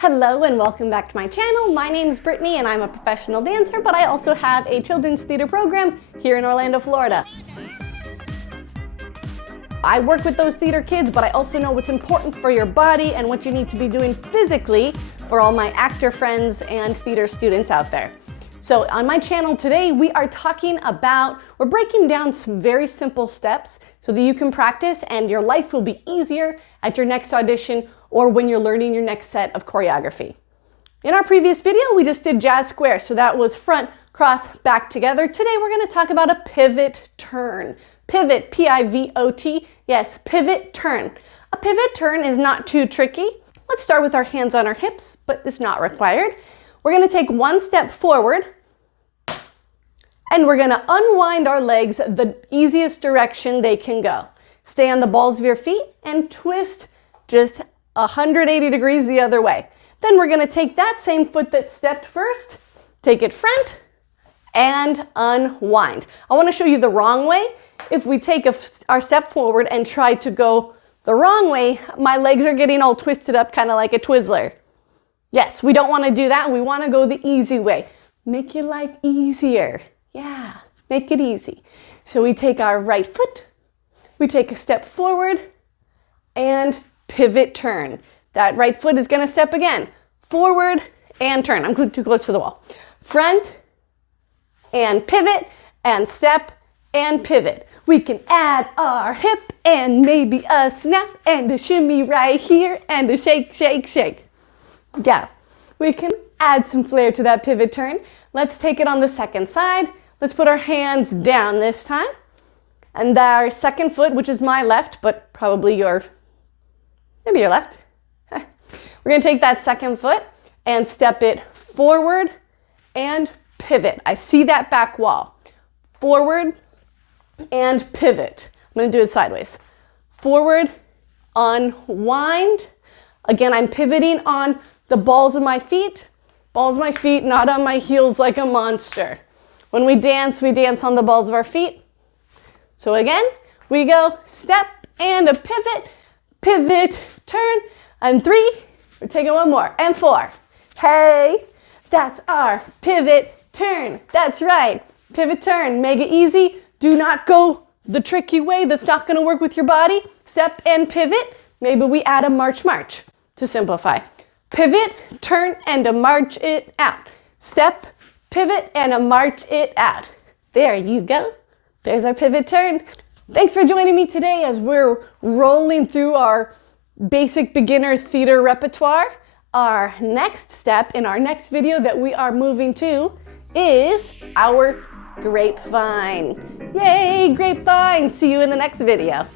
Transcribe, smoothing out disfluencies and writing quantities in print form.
Hello and welcome back to my channel. My name is Brittany and I'm a professional dancer, but I also have a children's theater program here in Orlando, Florida. I work with those theater kids, but I also know what's important for your body and what you need to be doing physically for all my actor friends and theater students out there. So on my channel today, we're breaking down some very simple steps so that you can practice and your life will be easier at your next audition or when you're learning your next set of choreography. In our previous video, we just did jazz square. So that was front, cross, back, together. Today, we're gonna talk about a pivot turn. Pivot, P-I-V-O-T, yes, pivot turn. A pivot turn is not too tricky. Let's start with our hands on our hips, but it's not required. We're gonna take one step forward and we're gonna unwind our legs the easiest direction they can go. Stay on the balls of your feet and twist just 180 degrees the other way. Then we're gonna take that same foot that stepped first, take it front, and unwind. I wanna show you the wrong way. If we take our step forward and try to go the wrong way, my legs are getting all twisted up, kind of like a Twizzler. Yes, we don't wanna do that. We wanna go the easy way. Make your life easier. Yeah, make it easy. So we take our right foot, we take a step forward, and pivot turn. That right foot is gonna step again. Forward and turn. I'm too close to the wall. Front and pivot and step and pivot. We can add our hip and maybe a snap and a shimmy right here and a shake, shake, shake. Yeah, we can add some flair to that pivot turn. Let's take it on the second side. Let's put our hands down this time. And our second foot, which is my left, but probably maybe your left. We're gonna take that second foot and step it forward and pivot. I see that back wall. Forward and pivot. I'm gonna do it sideways. Forward, unwind. Again, I'm pivoting on the balls of my feet. Balls of my feet, not on my heels like a monster. When we dance on the balls of our feet. So again, we go step and a pivot, pivot, turn, and 3. We're taking one more, and 4. Hey, that's our pivot turn. That's right, pivot turn. Make it easy. Do not go the tricky way. That's not gonna work with your body. Step and pivot. Maybe we add a march to simplify. Pivot, turn, and a march it out. Step, pivot, and a march it out. There you go. There's our pivot turn. Thanks for joining me today as we're rolling through our basic beginner theater repertoire. Our next step in our next video that we are moving to is our grapevine. Yay, grapevine! See you in the next video.